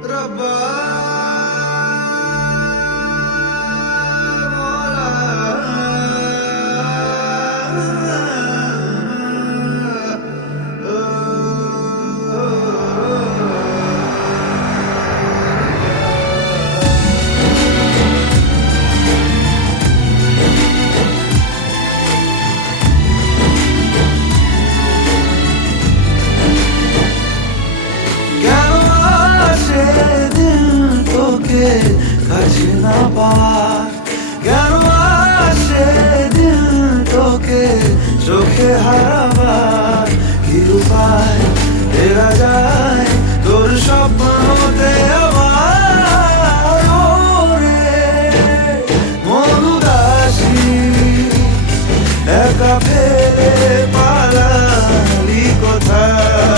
रब्बा কাছে না পাওয়ার কেন আসে দিল তোকে চোখে হারাবার কি উপায় এরা যায় তোর স্বপ্নতে আমার ওরে মন উদাসী একা ফেলে পালালি কোথায়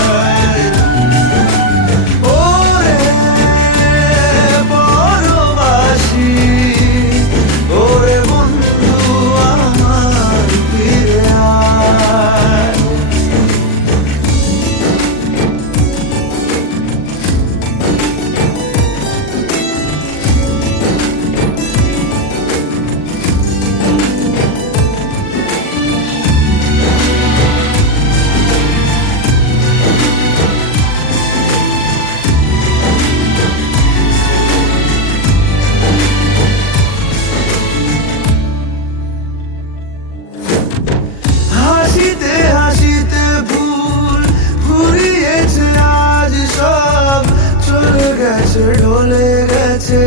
ঢলে গেছে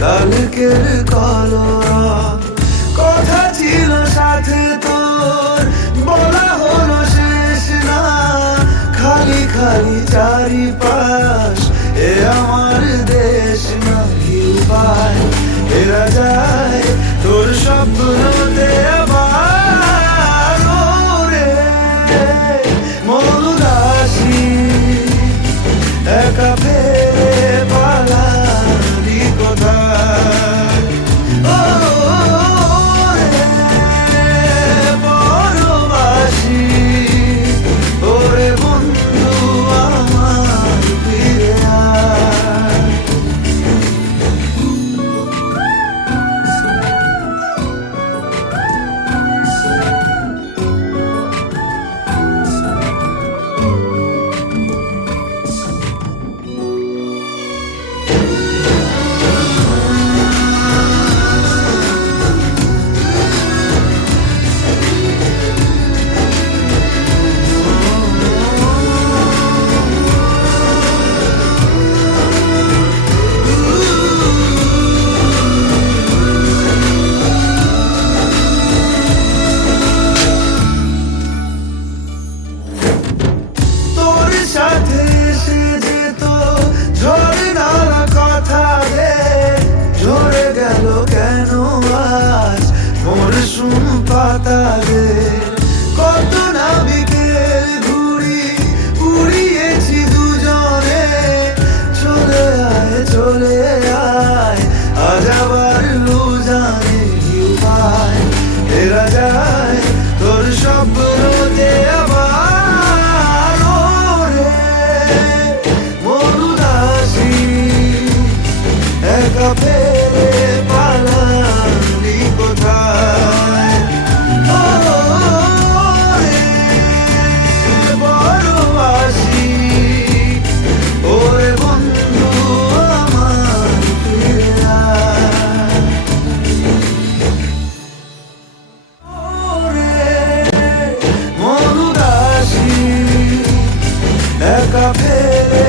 কালকের কলরব কথা ছিল সাথে তোর বলা হলো শেষ না খালি খালি চারিপাশ এ আমার দেশ না কি উপায় এরা যায় তোর স্বপ্নতে আবার ওরে মন উদাসী একা ফেলে পালালি কোথায় পরবাসী ওরে বন্ধু আমার ফিরে আয় সাথে এসে যেত ঝরে নালা কথা দে ঝরে গেল কেন আজ মরশুম পাতা দে কত না বিকেল ঘুরি উড়িয়েছি দুজনে চলে আয় আজ আবার লুজানে কি উপায় এরা যায় তোর স্বপ্নতে আবার একা ফেলে পালালি কোথায় পরবাসী ওরে বন্ধু আমার ফিরে আয় মন উদাসী একা ফেলে